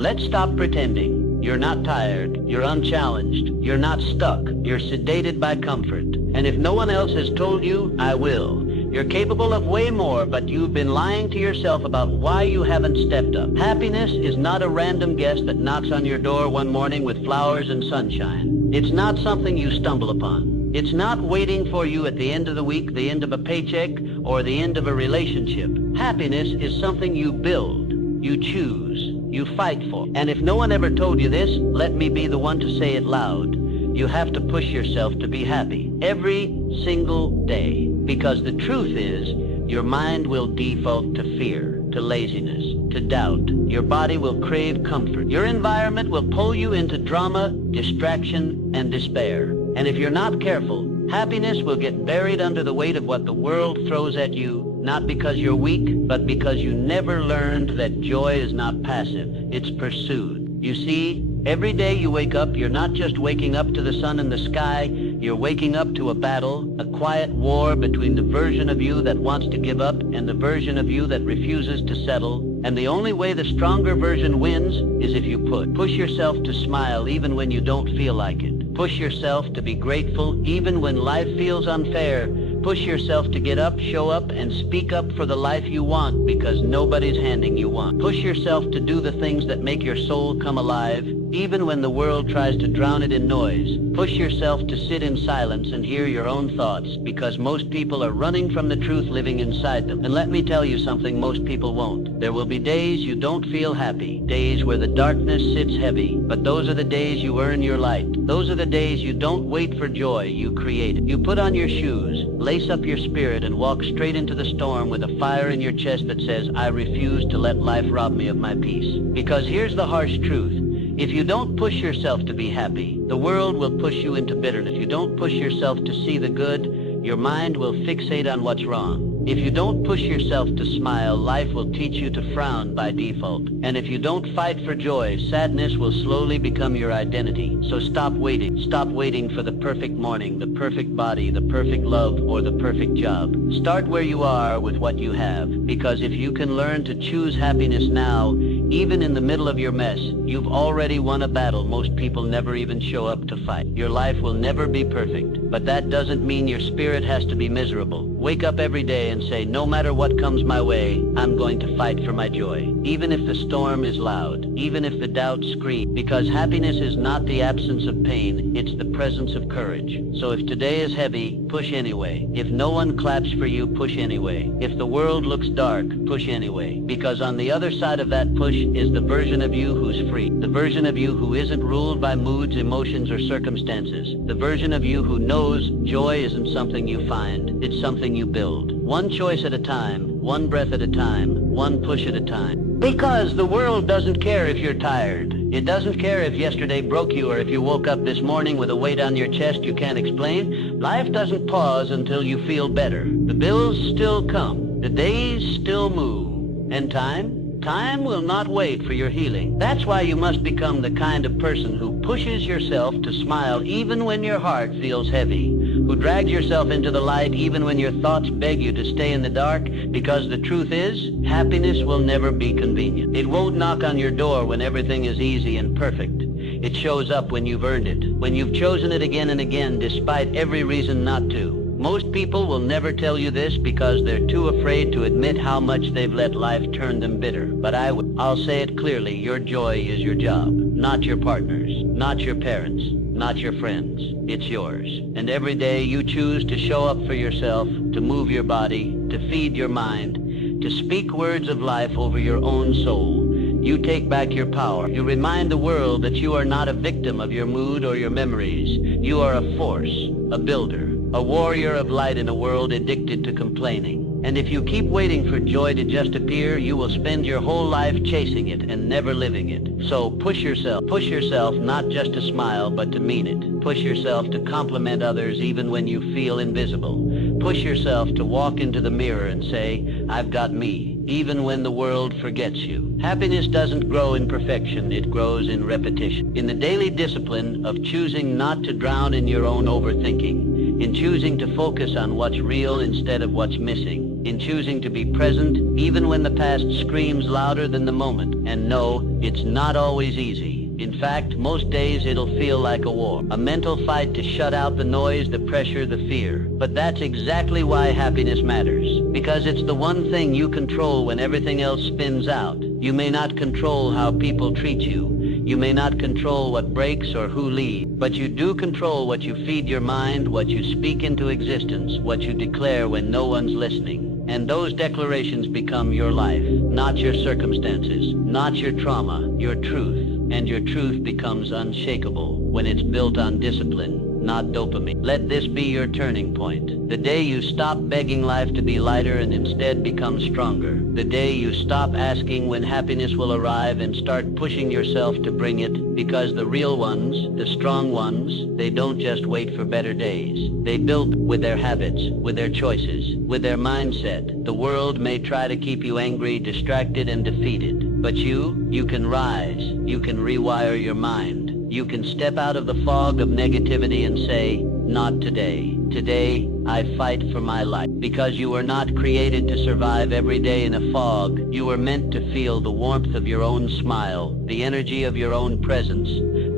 Let's stop pretending. You're not tired, you're unchallenged, you're not stuck, you're sedated by comfort. And if no one else has told you, I will. You're capable of way more, but you've been lying to yourself about why you haven't stepped up. Happiness is not a random guest that knocks on your door one morning with flowers and sunshine. It's not something you stumble upon. It's not waiting for you at the end of the week, the end of a paycheck, or the end of a relationship. Happiness is something you build, you choose, you fight for. And if no one ever told you this, let me be the one to say it loud. You have to push yourself to be happy every single day. Because the truth is, your mind will default to fear, to laziness, to doubt. Your body will crave comfort. Your environment will pull you into drama, distraction, and despair. And if you're not careful, happiness will get buried under the weight of what the world throws at you, not because you're weak, but because you never learned that joy is not passive, it's pursued. You see, every day you wake up, you're not just waking up to the sun and the sky, you're waking up to a battle, a quiet war between the version of you that wants to give up and the version of you that refuses to settle. And the only way the stronger version wins is if you push yourself to smile even when you don't feel like it. Push yourself to be grateful even when life feels unfair. Push yourself to get up, show up, and speak up for the life you want because nobody's handing you one. Push yourself to do the things that make your soul come alive, even when the world tries to drown it in noise. Push yourself to sit in silence and hear your own thoughts because most people are running from the truth living inside them. And let me tell you something most people won't. There will be days you don't feel happy, days where the darkness sits heavy, but those are the days you earn your light. Those are the days you don't wait for joy, you create it. You put on your shoes, lace up your spirit, and walk straight into the storm with a fire in your chest that says, I refuse to let life rob me of my peace. Because here's the harsh truth. If you don't push yourself to be happy, the world will push you into bitterness. If you don't push yourself to see the good, your mind will fixate on what's wrong. If you don't push yourself to smile, life will teach you to frown by default. And if you don't fight for joy, sadness will slowly become your identity. So stop waiting. Stop waiting for the perfect morning, the perfect body, the perfect love, or the perfect job. Start where you are with what you have. Because if you can learn to choose happiness now, even in the middle of your mess, you've already won a battle most people never even show up to fight. Your life will never be perfect, but that doesn't mean your spirit has to be miserable. Wake up every day and say, no matter what comes my way, I'm going to fight for my joy. Even if the storm is loud, even if the doubts scream, because happiness is not the absence of pain, it's the presence of courage. So if today is heavy, push anyway. If no one claps for you, push anyway. If the world looks dark, push anyway. Because on the other side of that push is the version of you who's free. The version of you who isn't ruled by moods, emotions, or circumstances. The version of you who knows joy isn't something you find, it's something you build. One choice at a time, one breath at a time, one push at a time. Because the world doesn't care if you're tired. It doesn't care if yesterday broke you or if you woke up this morning with a weight on your chest you can't explain. Life doesn't pause until you feel better. The bills still come. The days still move. And time will not wait for your healing. That's why you must become the kind of person who pushes yourself to smile even when your heart feels heavy, who drags yourself into the light even when your thoughts beg you to stay in the dark, because the truth is, happiness will never be convenient. It won't knock on your door when everything is easy and perfect. It shows up when you've earned it, when you've chosen it again and again despite every reason not to. Most people will never tell you this because they're too afraid to admit how much they've let life turn them bitter. But I'll say it clearly, your joy is your job, not your partner's, not your parents', not your friends. It's yours. And every day you choose to show up for yourself, to move your body, to feed your mind, to speak words of life over your own soul. You take back your power. You remind the world that you are not a victim of your mood or your memories. You are a force, a builder, a warrior of light in a world addicted to complaining. And if you keep waiting for joy to just appear, you will spend your whole life chasing it and never living it. So push yourself not just to smile, but to mean it. Push yourself to compliment others even when you feel invisible. Push yourself to walk into the mirror and say, I've got me, even when the world forgets you. Happiness doesn't grow in perfection, it grows in repetition. In the daily discipline of choosing not to drown in your own overthinking, in choosing to focus on what's real instead of what's missing, in choosing to be present even when the past screams louder than the moment. And no, it's not always easy. In fact, most days it'll feel like a war, a mental fight to shut out the noise, the pressure, the fear. But that's exactly why happiness matters, because it's the one thing you control when everything else spins out. You may not control how people treat you. You may not control what breaks or who leads, but you do control what you feed your mind, what you speak into existence, what you declare when no one's listening. And those declarations become your life, not your circumstances, not your trauma, your truth. And your truth becomes unshakable when it's built on discipline, not dopamine. Let this be your turning point. The day you stop begging life to be lighter and instead become stronger. The day you stop asking when happiness will arrive and start pushing yourself to bring it, because the real ones, the strong ones, they don't just wait for better days. They build with their habits, with their choices, with their mindset. The world may try to keep you angry, distracted, and defeated. But you can rise. You can rewire your mind. You can step out of the fog of negativity and say, not today. Today, I fight for my life. Because you were not created to survive every day in a fog. You were meant to feel the warmth of your own smile, the energy of your own presence,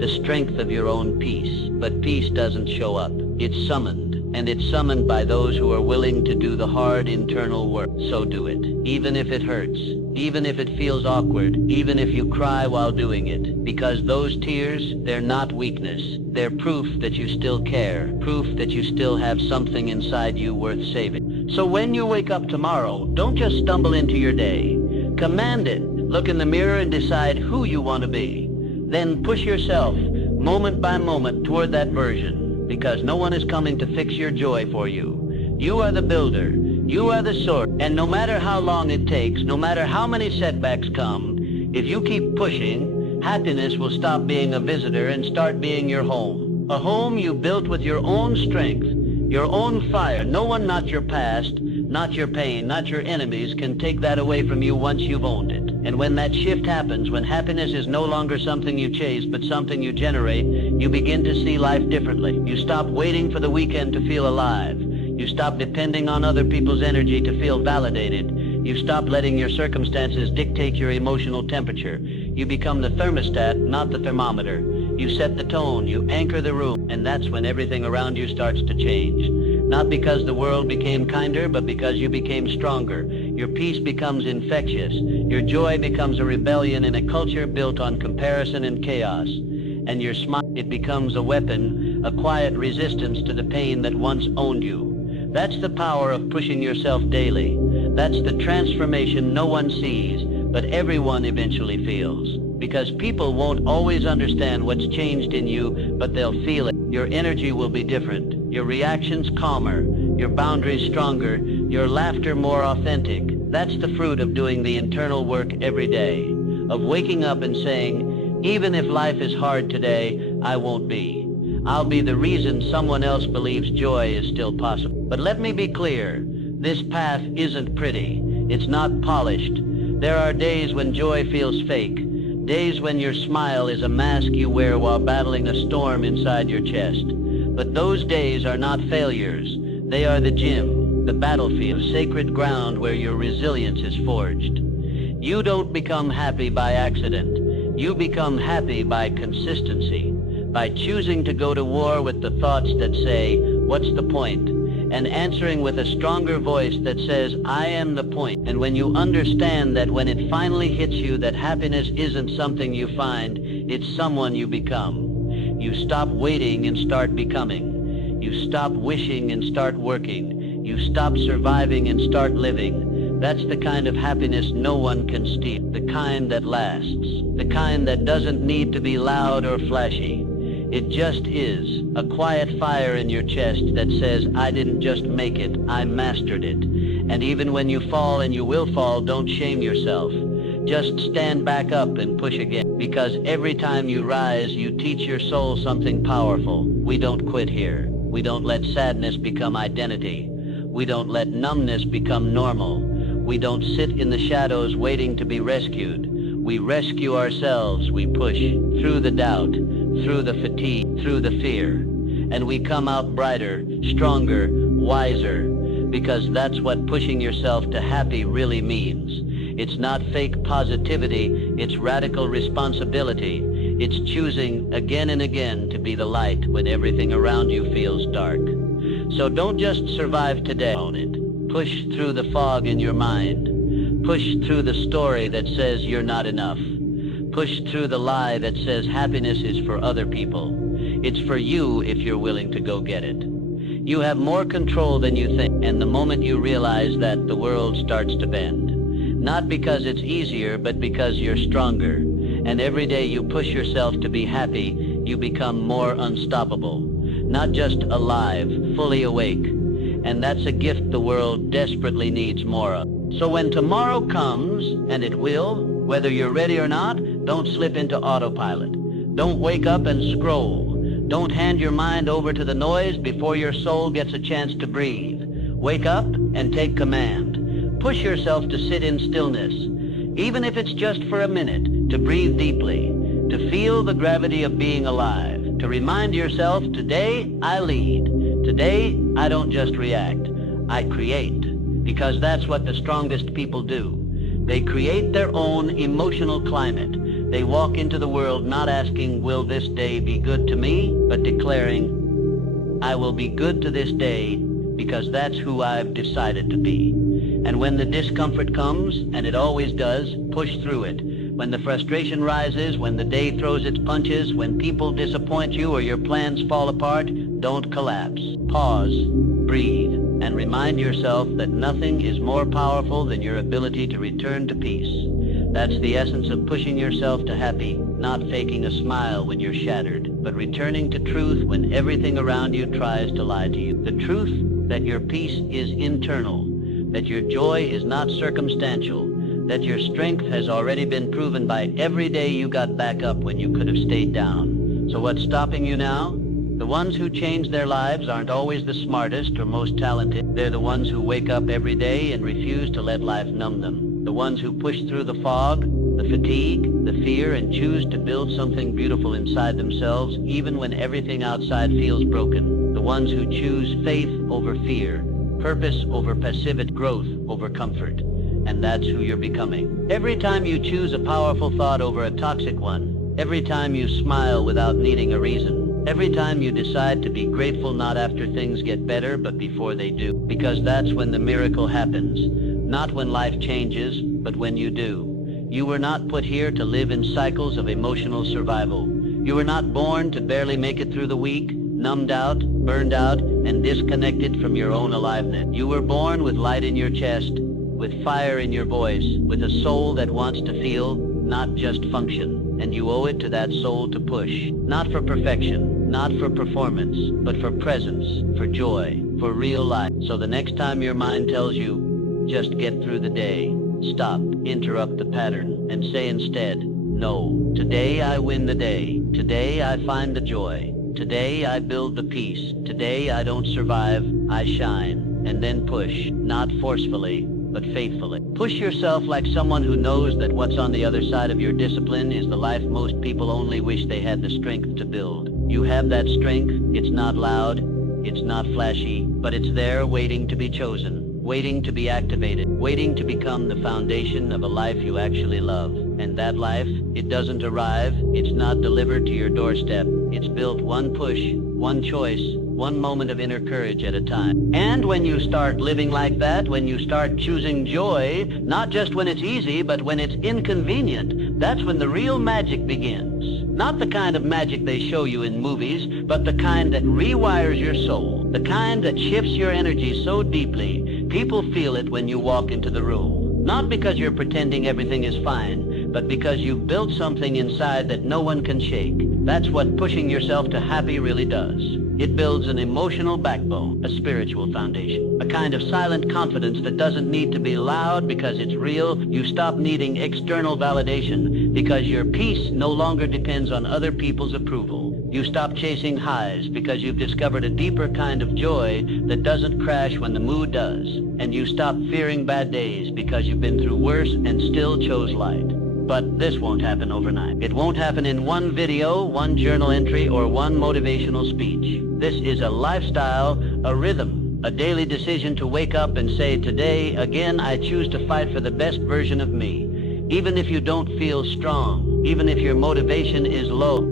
the strength of your own peace. But peace doesn't show up. It's summoned. And it's summoned by those who are willing to do the hard internal work. So do it. Even if it hurts. Even if it feels awkward. Even if you cry while doing it. Because those tears, they're not weakness. They're proof that you still care. Proof that you still have something inside you worth saving. So when you wake up tomorrow, don't just stumble into your day. Command it. Look in the mirror and decide who you want to be. Then push yourself, moment by moment, toward that version. Because no one is coming to fix your joy for you. You are the builder. You are the source. And no matter how long it takes, no matter how many setbacks come, if you keep pushing, happiness will stop being a visitor and start being your home. A home you built with your own strength, your own fire. No one, not your past, not your pain, not your enemies, can take that away from you once you've owned it. And when that shift happens, when happiness is no longer something you chase, but something you generate, you begin to see life differently. You stop waiting for the weekend to feel alive. You stop depending on other people's energy to feel validated. You stop letting your circumstances dictate your emotional temperature. You become the thermostat, not the thermometer. You set the tone, you anchor the room, and that's when everything around you starts to change. Not because the world became kinder, but because you became stronger. Your peace becomes infectious. Your joy becomes a rebellion in a culture built on comparison and chaos. And your smile, it becomes a weapon, a quiet resistance to the pain that once owned you. That's the power of pushing yourself daily. That's the transformation no one sees, but everyone eventually feels. Because people won't always understand what's changed in you, but they'll feel it. Your energy will be different. Your reactions calmer. Your boundaries stronger. Your laughter more authentic. That's the fruit of doing the internal work every day. Of waking up and saying, even if life is hard today, I won't be. I'll be the reason someone else believes joy is still possible. But let me be clear. This path isn't pretty. It's not polished. There are days when joy feels fake. Days when your smile is a mask you wear while battling a storm inside your chest. But those days are not failures. They are the gym, the battlefield, sacred ground where your resilience is forged. You don't become happy by accident. You become happy by consistency, by choosing to go to war with the thoughts that say, what's the point? And answering with a stronger voice that says, I am the point. And when you understand that when it finally hits you that happiness isn't something you find, it's someone you become. You stop waiting and start becoming. You stop wishing and start working. You stop surviving and start living. That's the kind of happiness no one can steal. The kind that lasts. The kind that doesn't need to be loud or flashy. It just is, a quiet fire in your chest that says, I didn't just make it, I mastered it. And even when you fall, and you will fall, don't shame yourself. Just stand back up and push again. Because every time you rise, you teach your soul something powerful. We don't quit here. We don't let sadness become identity. We don't let numbness become normal. We don't sit in the shadows waiting to be rescued. We rescue ourselves. We push through the doubt, through the fatigue, through the fear. And we come out brighter, stronger, wiser. because that's what pushing yourself to happy really means. It's not fake positivity, it's radical responsibility. It's choosing again and again to be the light when everything around you feels dark. So don't just survive today, own it. Push through the fog in your mind. Push through the story that says you're not enough. Push through the lie that says happiness is for other people. It's for you if you're willing to go get it. You have more control than you think, and the moment you realize that, the world starts to bend. Not because it's easier, but because you're stronger. And every day you push yourself to be happy, you become more unstoppable. Not just alive, fully awake. And that's a gift the world desperately needs more of. So when tomorrow comes, and it will, whether you're ready or not, don't slip into autopilot. Don't wake up and scroll. Don't hand your mind over to the noise before your soul gets a chance to breathe. Wake up and take command. Push yourself to sit in stillness, even if it's just for a minute, to breathe deeply, to feel the gravity of being alive, to remind yourself, today I lead. Today I don't just react, I create, because that's what the strongest people do. They create their own emotional climate. They walk into the world not asking, will this day be good to me, but declaring, I will be good to this day because that's who I've decided to be. And when the discomfort comes, and it always does, push through it. When the frustration rises, when the day throws its punches, when people disappoint you or your plans fall apart, don't collapse. Pause, breathe, and remind yourself that nothing is more powerful than your ability to return to peace. That's the essence of pushing yourself to happy, not faking a smile when you're shattered, but returning to truth when everything around you tries to lie to you. The truth that your peace is internal, that your joy is not circumstantial, that your strength has already been proven by every day you got back up when you could have stayed down. So what's stopping you now? The ones who change their lives aren't always the smartest or most talented. They're the ones who wake up every day and refuse to let life numb them. The ones who push through the fog, the fatigue, the fear, and choose to build something beautiful inside themselves, even when everything outside feels broken. The ones who choose faith over fear, purpose over passivity, growth over comfort. And that's who you're becoming. Every time you choose a powerful thought over a toxic one, every time you smile without needing a reason, every time you decide to be grateful not after things get better, but before they do. Because that's when the miracle happens. Not when life changes, but when you do. You were not put here to live in cycles of emotional survival. You were not born to barely make it through the week, numbed out, burned out, and disconnected from your own aliveness. You were born with light in your chest, with fire in your voice, with a soul that wants to feel, not just function. And you owe it to that soul to push, not for perfection, not for performance, but for presence, for joy, for real life. So the next time your mind tells you, just get through the day, stop, interrupt the pattern, and say instead, no, today I win the day. Today I find the joy. Today I build the peace. Today I don't survive, I shine. And then push, not forcefully, but faithfully. Push yourself like someone who knows that what's on the other side of your discipline is the life most people only wish they had the strength to build. You have that strength. It's not loud, it's not flashy, but it's there waiting to be chosen. Waiting to be activated, waiting to become the foundation of a life you actually love. And that life, it doesn't arrive, it's not delivered to your doorstep. It's built one push, one choice, one moment of inner courage at a time. And when you start living like that, when you start choosing joy, not just when it's easy, but when it's inconvenient, that's when the real magic begins. Not the kind of magic they show you in movies, but the kind that rewires your soul. The kind that shifts your energy so deeply, people feel it when you walk into the room. Not because you're pretending everything is fine, but because you've built something inside that no one can shake. That's what pushing yourself to happy really does. It builds an emotional backbone, a spiritual foundation, a kind of silent confidence that doesn't need to be loud because it's real. You stop needing external validation because your peace no longer depends on other people's approval. You stop chasing highs because you've discovered a deeper kind of joy that doesn't crash when the mood does. And you stop fearing bad days because you've been through worse and still chose light. But this won't happen overnight. It won't happen in one video, one journal entry, or one motivational speech. This is a lifestyle, a rhythm, A daily decision to wake up and say, today, again, I choose to fight for the best version of me. Even if you don't feel strong, even if your motivation is low,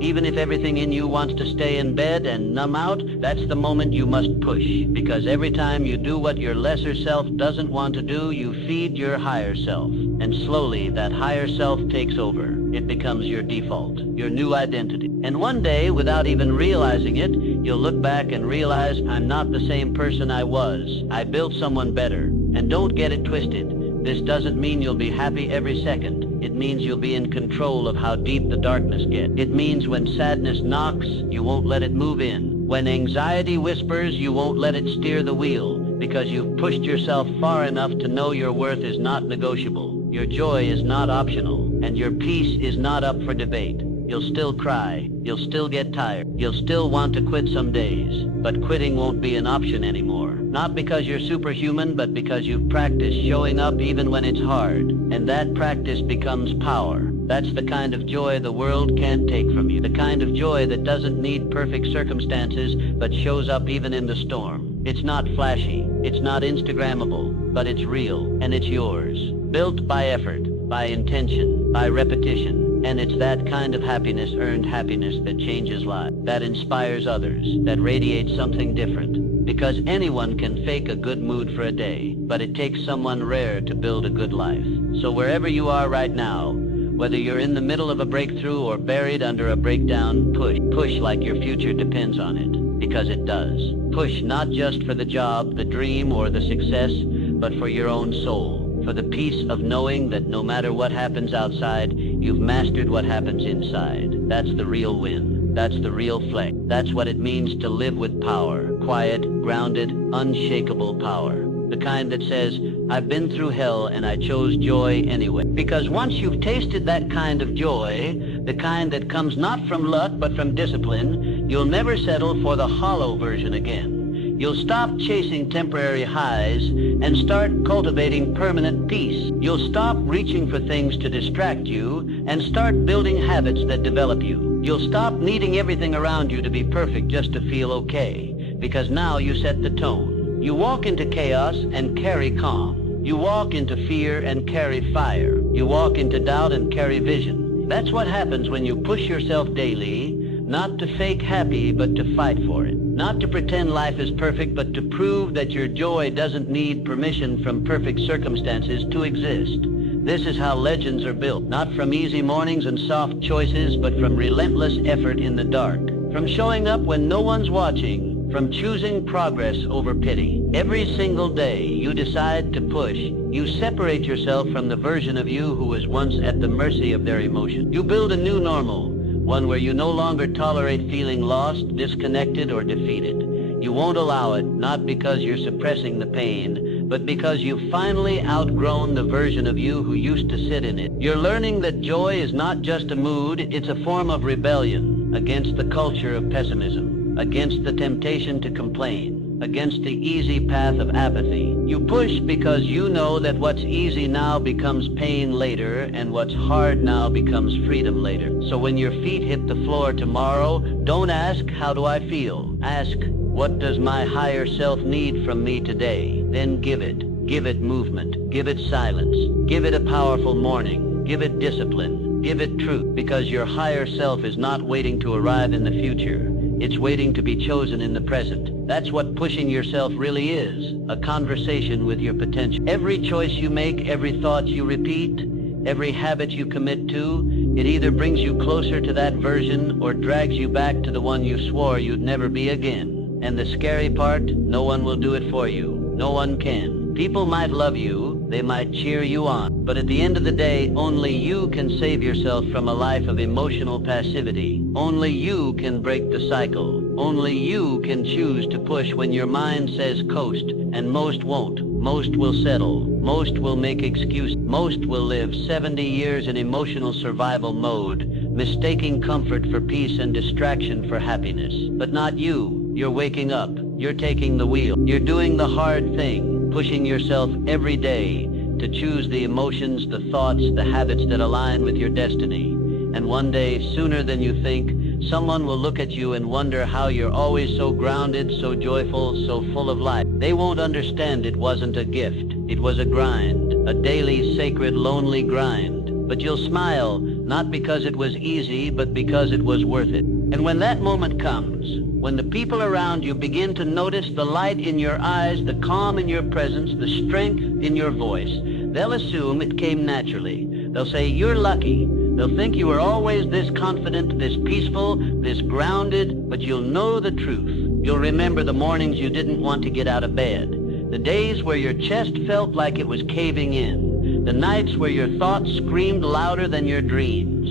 even if everything in you wants to stay in bed and numb out, that's the moment you must push. Because every time you do what your lesser self doesn't want to do, you feed your higher self. And slowly, that higher self takes over. It becomes your default, your new identity. And one day, without even realizing it, you'll look back and realize, I'm not the same person I was. I built someone better. And don't get it twisted. This doesn't mean you'll be happy every second. It means you'll be in control of how deep the darkness gets. It means when sadness knocks, you won't let it move in. When anxiety whispers, you won't let it steer the wheel, because you've pushed yourself far enough to know your worth is not negotiable. Your joy is not optional, and your peace is not up for debate. You'll still cry, you'll still get tired, you'll still want to quit some days, but quitting won't be an option anymore. Not because you're superhuman, but because you've practiced showing up even when it's hard, and that practice becomes power. That's the kind of joy the world can't take from you, the kind of joy that doesn't need perfect circumstances, but shows up even in the storm. It's not flashy, it's not Instagrammable, but it's real, and it's yours. Built by effort, by intention, by repetition. And it's that kind of happiness, earned happiness, that changes lives, that inspires others, that radiates something different. Because anyone can fake a good mood for a day, but it takes someone rare to build a good life. So wherever you are right now, whether you're in the middle of a breakthrough or buried under a breakdown, push like your future depends on it. Because it does. Push not just for the job, the dream, or the success, but for your own soul. For the peace of knowing that no matter what happens outside, you've mastered what happens inside. That's the real win. That's the real flex. That's what it means to live with power. Quiet, grounded, unshakable power. The kind that says, I've been through hell and I chose joy anyway. Because once you've tasted that kind of joy, the kind that comes not from luck but from discipline, you'll never settle for the hollow version again. You'll stop chasing temporary highs and start cultivating permanent peace. You'll stop reaching for things to distract you and start building habits that develop you. You'll stop needing everything around you to be perfect just to feel okay, because now you set the tone. You walk into chaos and carry calm. You walk into fear and carry fire. You walk into doubt and carry vision. That's what happens when you push yourself daily, not to fake happy, but to fight for it. Not to pretend life is perfect, but to prove that your joy doesn't need permission from perfect circumstances to exist. This is how legends are built, not from easy mornings and soft choices, but from relentless effort in the dark. From showing up when no one's watching, from choosing progress over pity. Every single day you decide to push, you separate yourself from the version of you who was once at the mercy of their emotion. You build a new normal, one where you no longer tolerate feeling lost, disconnected, or defeated. You won't allow it, not because you're suppressing the pain, but because you've finally outgrown the version of you who used to sit in it. You're learning that joy is not just a mood, it's a form of rebellion against the culture of pessimism, against the temptation to complain, against the easy path of apathy. You push because you know that what's easy now becomes pain later, and what's hard now becomes freedom later. So when your feet hit the floor tomorrow, don't ask, how do I feel? Ask, what does my higher self need from me today? Then give it. Give it movement. Give it silence. Give it a powerful morning. Give it discipline. Give it truth. Because your higher self is not waiting to arrive in the future. It's waiting to be chosen in the present. That's what pushing yourself really is, a conversation with your potential. Every choice you make, every thought you repeat, every habit you commit to, it either brings you closer to that version or drags you back to the one you swore you'd never be again. And the scary part, no one will do it for you. No one can. People might love you, they might cheer you on, but at the end of the day, only you can save yourself from a life of emotional passivity. Only you can break the cycle. Only you can choose to push when your mind says coast, and most won't. Most will settle. Most will make excuses. Most will live 70 years in emotional survival mode, mistaking comfort for peace and distraction for happiness. But not you. You're waking up. You're taking the wheel. You're doing the hard thing, pushing yourself every day to choose the emotions, the thoughts, the habits that align with your destiny. And one day, sooner than you think, Someone will look at you and wonder how you're always so grounded, so joyful, so full of life. They won't understand it wasn't a gift. It was a grind, a daily, sacred, lonely grind. But you'll smile, not because it was easy, but because it was worth it. And when that moment comes, when the people around you begin to notice the light in your eyes, the calm in your presence, the strength in your voice, they'll assume it came naturally. They'll say, you're lucky. They'll think you were always this confident, this peaceful, this grounded, but you'll know the truth. You'll remember the mornings you didn't want to get out of bed, the days where your chest felt like it was caving in, the nights where your thoughts screamed louder than your dreams.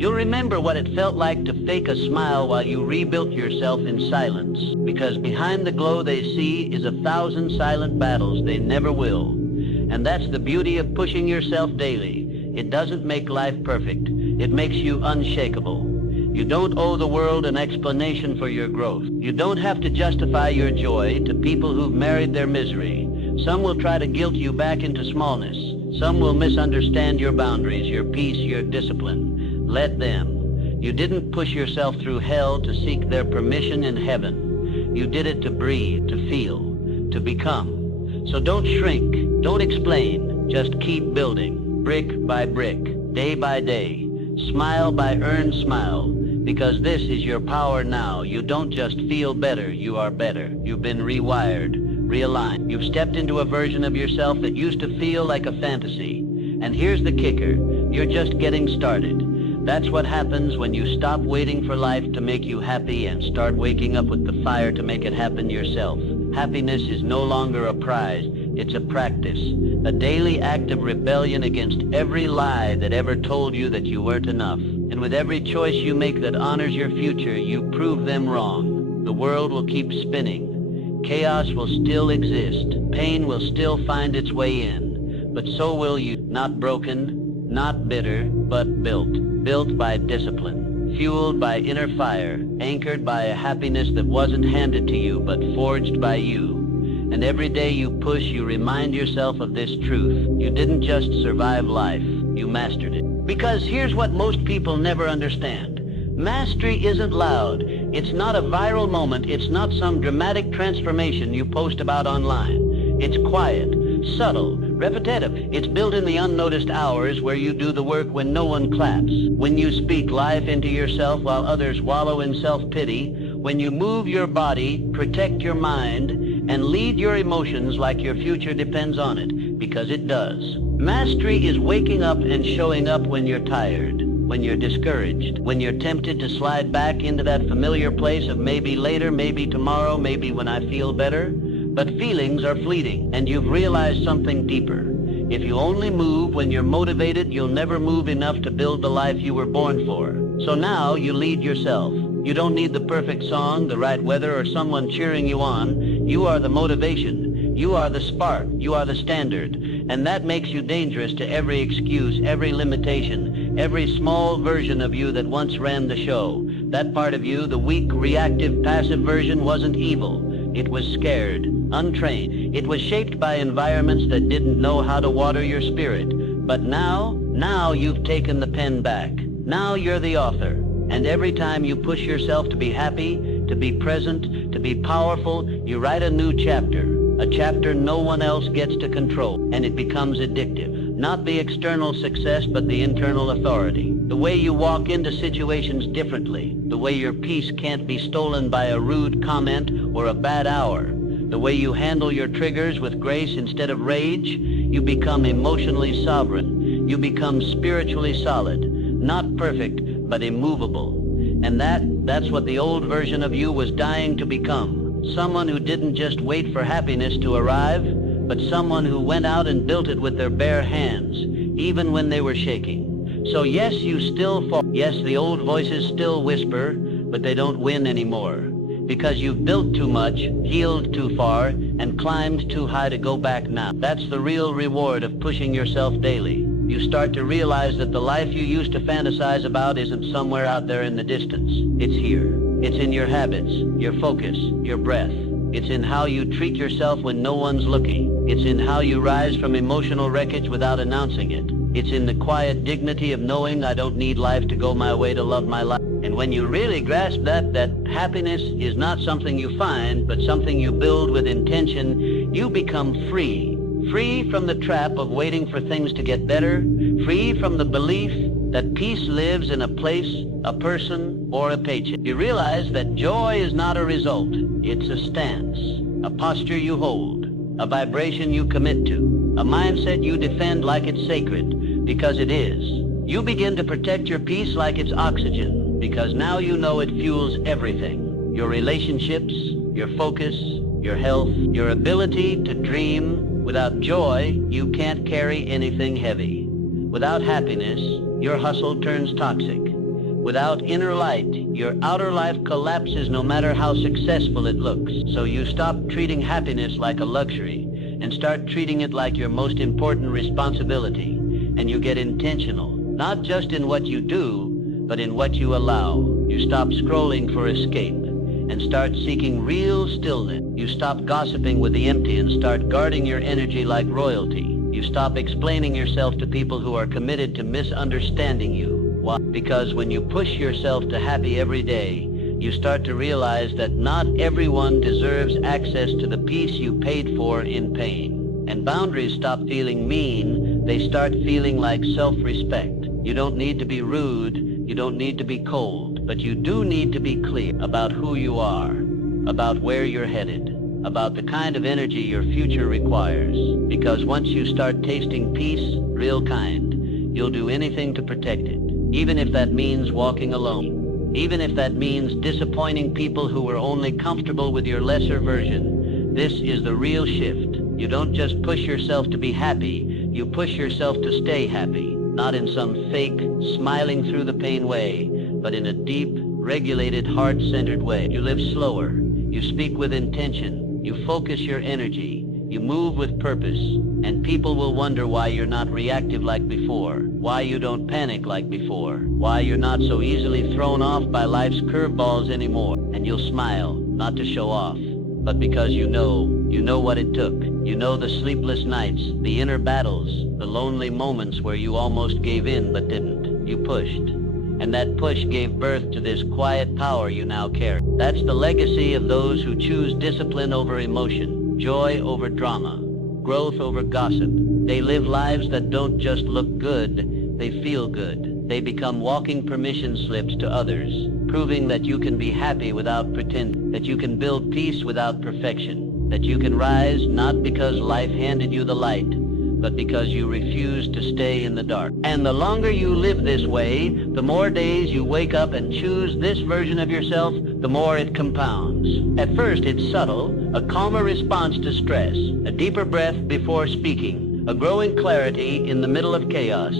You'll remember what it felt like to fake a smile while you rebuilt yourself in silence, because behind the glow they see is 1,000 silent battles they never will. And that's the beauty of pushing yourself daily. It doesn't make life perfect. It makes you unshakable. You don't owe the world an explanation for your growth. You don't have to justify your joy to people who've married their misery. Some will try to guilt you back into smallness. Some will misunderstand your boundaries, your peace, your discipline. Let them. You didn't push yourself through hell to seek their permission in heaven. You did it to breathe, to feel, to become. So don't shrink, don't explain, just keep building. Brick by brick, day by day, smile by earned smile, because this is your power now. You don't just feel better, you are better. You've been rewired, realigned. You've stepped into a version of yourself that used to feel like a fantasy. And here's the kicker, you're just getting started. That's what happens when you stop waiting for life to make you happy and start waking up with the fire to make it happen yourself. Happiness is no longer a prize, it's a practice, a daily act of rebellion against every lie that ever told you that you weren't enough. And with every choice you make that honors your future, you prove them wrong. The world will keep spinning. Chaos will still exist. Pain will still find its way in. But so will you, not broken, not bitter, but built. Built by discipline, fueled by inner fire, anchored by a happiness that wasn't handed to you, but forged by you. And every day you push, you remind yourself of this truth. You didn't just survive life, you mastered it. Because here's what most people never understand. Mastery isn't loud. It's not a viral moment. It's not some dramatic transformation you post about online. It's quiet, subtle, repetitive. It's built in the unnoticed hours where you do the work when no one claps. When you speak life into yourself while others wallow in self-pity. When you move your body, protect your mind, and lead your emotions like your future depends on it, because it does. Mastery is waking up and showing up when you're tired, when you're discouraged, when you're tempted to slide back into that familiar place of maybe later, maybe tomorrow, maybe when I feel better. But feelings are fleeting, and you've realized something deeper. If you only move when you're motivated, you'll never move enough to build the life you were born for. So now you lead yourself. You don't need the perfect song, the right weather, or someone cheering you on. You are the motivation. You are the spark. You are the standard. And that makes you dangerous to every excuse, every limitation, every small version of you that once ran the show. That part of you, the weak, reactive, passive version, wasn't evil. It was scared, untrained. It was shaped by environments that didn't know how to water your spirit. But now you've taken the pen back. Now you're the author. And every time you push yourself to be happy, to be present, to be powerful, you write a new chapter. A chapter no one else gets to control. And it becomes addictive. Not the external success, but the internal authority. The way you walk into situations differently. The way your peace can't be stolen by a rude comment or a bad hour. The way you handle your triggers with grace instead of rage. You become emotionally sovereign. You become spiritually solid. Not perfect, but immovable. And that's what the old version of you was dying to become. Someone who didn't just wait for happiness to arrive, but someone who went out and built it with their bare hands, even when they were shaking. So yes, you still fall. Yes, the old voices still whisper, but they don't win anymore. Because you've built too much, healed too far, and climbed too high to go back now. That's the real reward of pushing yourself daily. You start to realize that the life you used to fantasize about isn't somewhere out there in the distance. It's here. It's in your habits, your focus, your breath. It's in how you treat yourself when no one's looking. It's in how you rise from emotional wreckage without announcing it. It's in the quiet dignity of knowing I don't need life to go my way to love my life. And when you really grasp that happiness is not something you find, but something you build with intention, you become free. Free from the trap of waiting for things to get better, free from the belief that peace lives in a place, a person, or a paycheck. You realize that joy is not a result. It's a stance, a posture you hold, a vibration you commit to, a mindset you defend like it's sacred, because it is. You begin to protect your peace like it's oxygen, because now you know it fuels everything. Your relationships, your focus, your health, your ability to dream. Without joy, you can't carry anything heavy. Without happiness, your hustle turns toxic. Without inner light, your outer life collapses no matter how successful it looks. So you stop treating happiness like a luxury and start treating it like your most important responsibility. And you get intentional, not just in what you do, but in what you allow. You stop scrolling for escape and start seeking real stillness. You stop gossiping with the empty and start guarding your energy like royalty. You stop explaining yourself to people who are committed to misunderstanding you. Why? Because when you push yourself to happy every day, you start to realize that not everyone deserves access to the peace you paid for in pain. And boundaries stop feeling mean, they start feeling like self-respect. You don't need to be rude, you don't need to be cold, but you do need to be clear about who you are, about where you're headed, about the kind of energy your future requires. Because once you start tasting peace, real kind, you'll do anything to protect it, even if that means walking alone, even if that means disappointing people who were only comfortable with your lesser version. This is the real shift. You don't just push yourself to be happy, you push yourself to stay happy. Not in some fake, smiling through the pain way, but in a deep, regulated, heart-centered way. You live slower, you speak with intention, you focus your energy, you move with purpose, and people will wonder why you're not reactive like before, why you don't panic like before, why you're not so easily thrown off by life's curveballs anymore. And you'll smile, not to show off, but because you know what it took. You know the sleepless nights, the inner battles, the lonely moments where you almost gave in but didn't. You pushed. And that push gave birth to this quiet power you now carry. That's the legacy of those who choose discipline over emotion, joy over drama, growth over gossip. They live lives that don't just look good, they feel good. They become walking permission slips to others, proving that you can be happy without pretending, that you can build peace without perfection, that you can rise not because life handed you the light, but because you refuse to stay in the dark. And the longer you live this way, the more days you wake up and choose this version of yourself, the more it compounds. At first it's subtle, a calmer response to stress, a deeper breath before speaking, a growing clarity in the middle of chaos.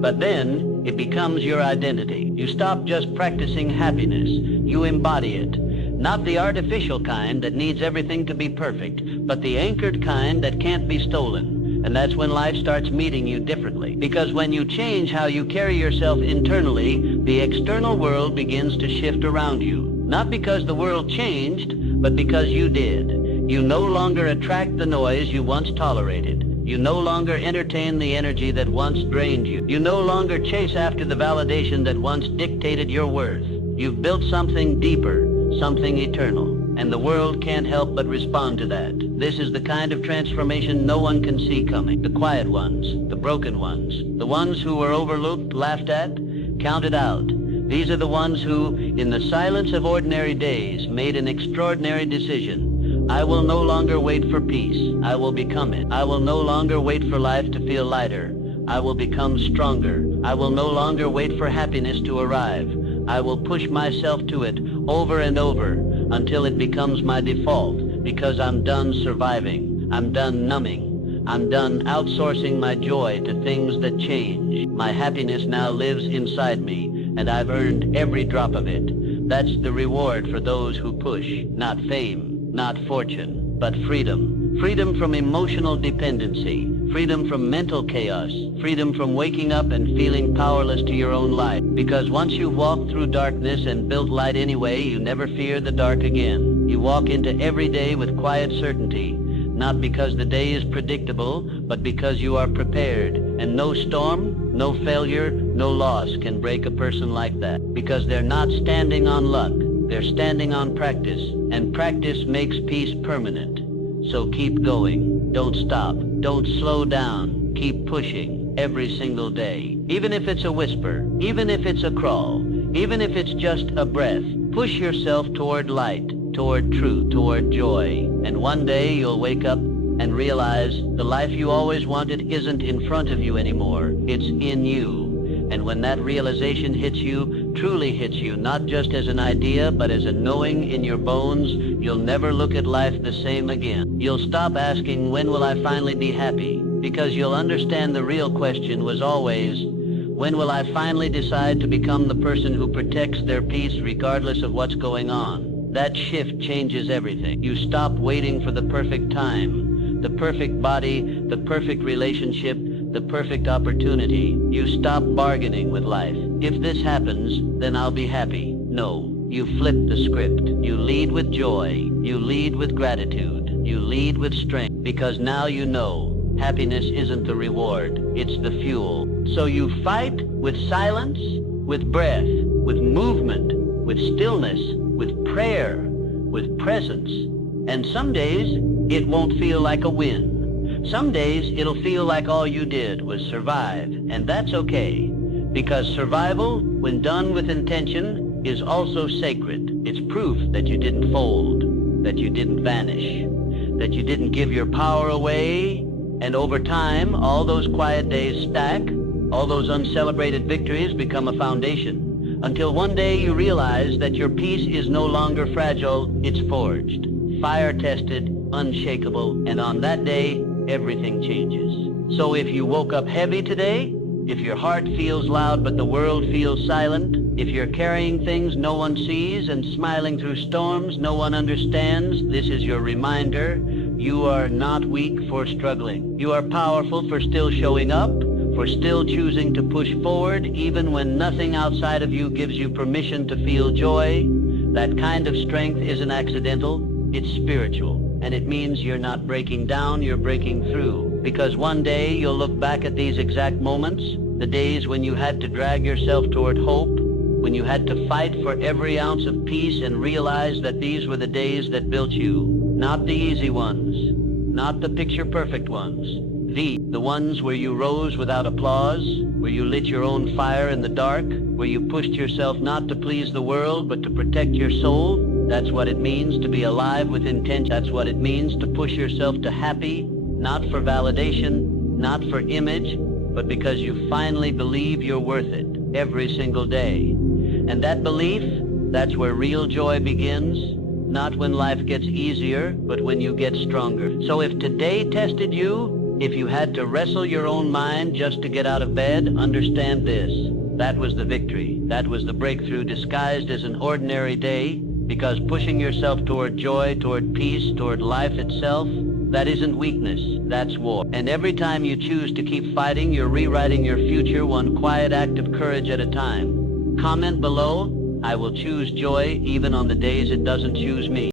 But then it becomes your identity. You stop just practicing happiness, you embody it. Not the artificial kind that needs everything to be perfect, but the anchored kind that can't be stolen. And that's when life starts meeting you differently. Because when you change how you carry yourself internally, the external world begins to shift around you. Not because the world changed, but because you did. You no longer attract the noise you once tolerated. You no longer entertain the energy that once drained you. You no longer chase after the validation that once dictated your worth. You've built something deeper, something eternal, and the world can't help but respond to that. This is the kind of transformation no one can see coming. The quiet ones, the broken ones, the ones who were overlooked, laughed at, counted out. These are the ones who, in the silence of ordinary days, made an extraordinary decision. I will no longer wait for peace. I will become it. I will no longer wait for life to feel lighter. I will become stronger. I will no longer wait for happiness to arrive. I will push myself to it over and over until it becomes my default, because I'm done surviving. I'm done numbing. I'm done outsourcing my joy to things that change. My happiness now lives inside me, and I've earned every drop of it. That's the reward for those who push. Not fame, not fortune, but freedom. Freedom from emotional dependency. Freedom from mental chaos. Freedom from waking up and feeling powerless to your own life. Because once you've walked through darkness and built light anyway, you never fear the dark again. You walk into every day with quiet certainty. Not because the day is predictable, but because you are prepared. And no storm, No failure, no loss can break a person like that, because they're not standing on luck. They're standing on practice, and practice makes peace permanent. So keep going. Don't stop. Don't slow down. Keep pushing every single day. Even if it's a whisper, even if it's a crawl, even if it's just a breath, push yourself toward light, toward truth, toward joy. And one day you'll wake up and realize the life you always wanted isn't in front of you anymore. It's in you. And when that realization hits you, truly hits you, not just as an idea, but as a knowing in your bones, you'll never look at life the same again. You'll stop asking, when will I finally be happy? Because you'll understand the real question was always, when will I finally decide to become the person who protects their peace regardless of what's going on? That shift changes everything. You stop waiting for the perfect time, the perfect body, the perfect relationship, the perfect opportunity. You stop bargaining with life. If this happens, then I'll be happy. No, you flip the script. You lead with joy. You lead with gratitude. You lead with strength, because now you know happiness isn't the reward, it's the fuel. So you fight with silence, with breath, with movement, with stillness, with prayer, with presence. And some days it won't feel like a win. Some days it'll feel like all you did was survive, and that's okay, because survival, when done with intention, is also sacred. It's proof that you didn't fold, that you didn't vanish, that you didn't give your power away, and over time, all those quiet days stack, all those uncelebrated victories become a foundation, until one day you realize that your peace is no longer fragile, it's forged, fire-tested, unshakable, and on that day, everything changes. So if you woke up heavy today, if your heart feels loud but the world feels silent, if you're carrying things no one sees and smiling through storms no one understands, this is your reminder. You are not weak for struggling. You are powerful for still showing up, for still choosing to push forward even when nothing outside of you gives you permission to feel joy. That kind of strength isn't accidental, it's spiritual. And it means you're not breaking down, you're breaking through. Because one day you'll look back at these exact moments, the days when you had to drag yourself toward hope, when you had to fight for every ounce of peace, and realize that these were the days that built you. Not the easy ones, not the picture-perfect ones. The ones where you rose without applause, where you lit your own fire in the dark, where you pushed yourself not to please the world, but to protect your soul. That's what it means to be alive with intention. That's what it means to push yourself to happy, not for validation, not for image, but because you finally believe you're worth it every single day. And that belief, that's where real joy begins, not when life gets easier, but when you get stronger. So if today tested you, if you had to wrestle your own mind just to get out of bed, understand this. That was the victory. That was the breakthrough disguised as an ordinary day. Because pushing yourself toward joy, toward peace, toward life itself, that isn't weakness, that's war. And every time you choose to keep fighting, you're rewriting your future one quiet act of courage at a time. Comment below, I will choose joy even on the days it doesn't choose me.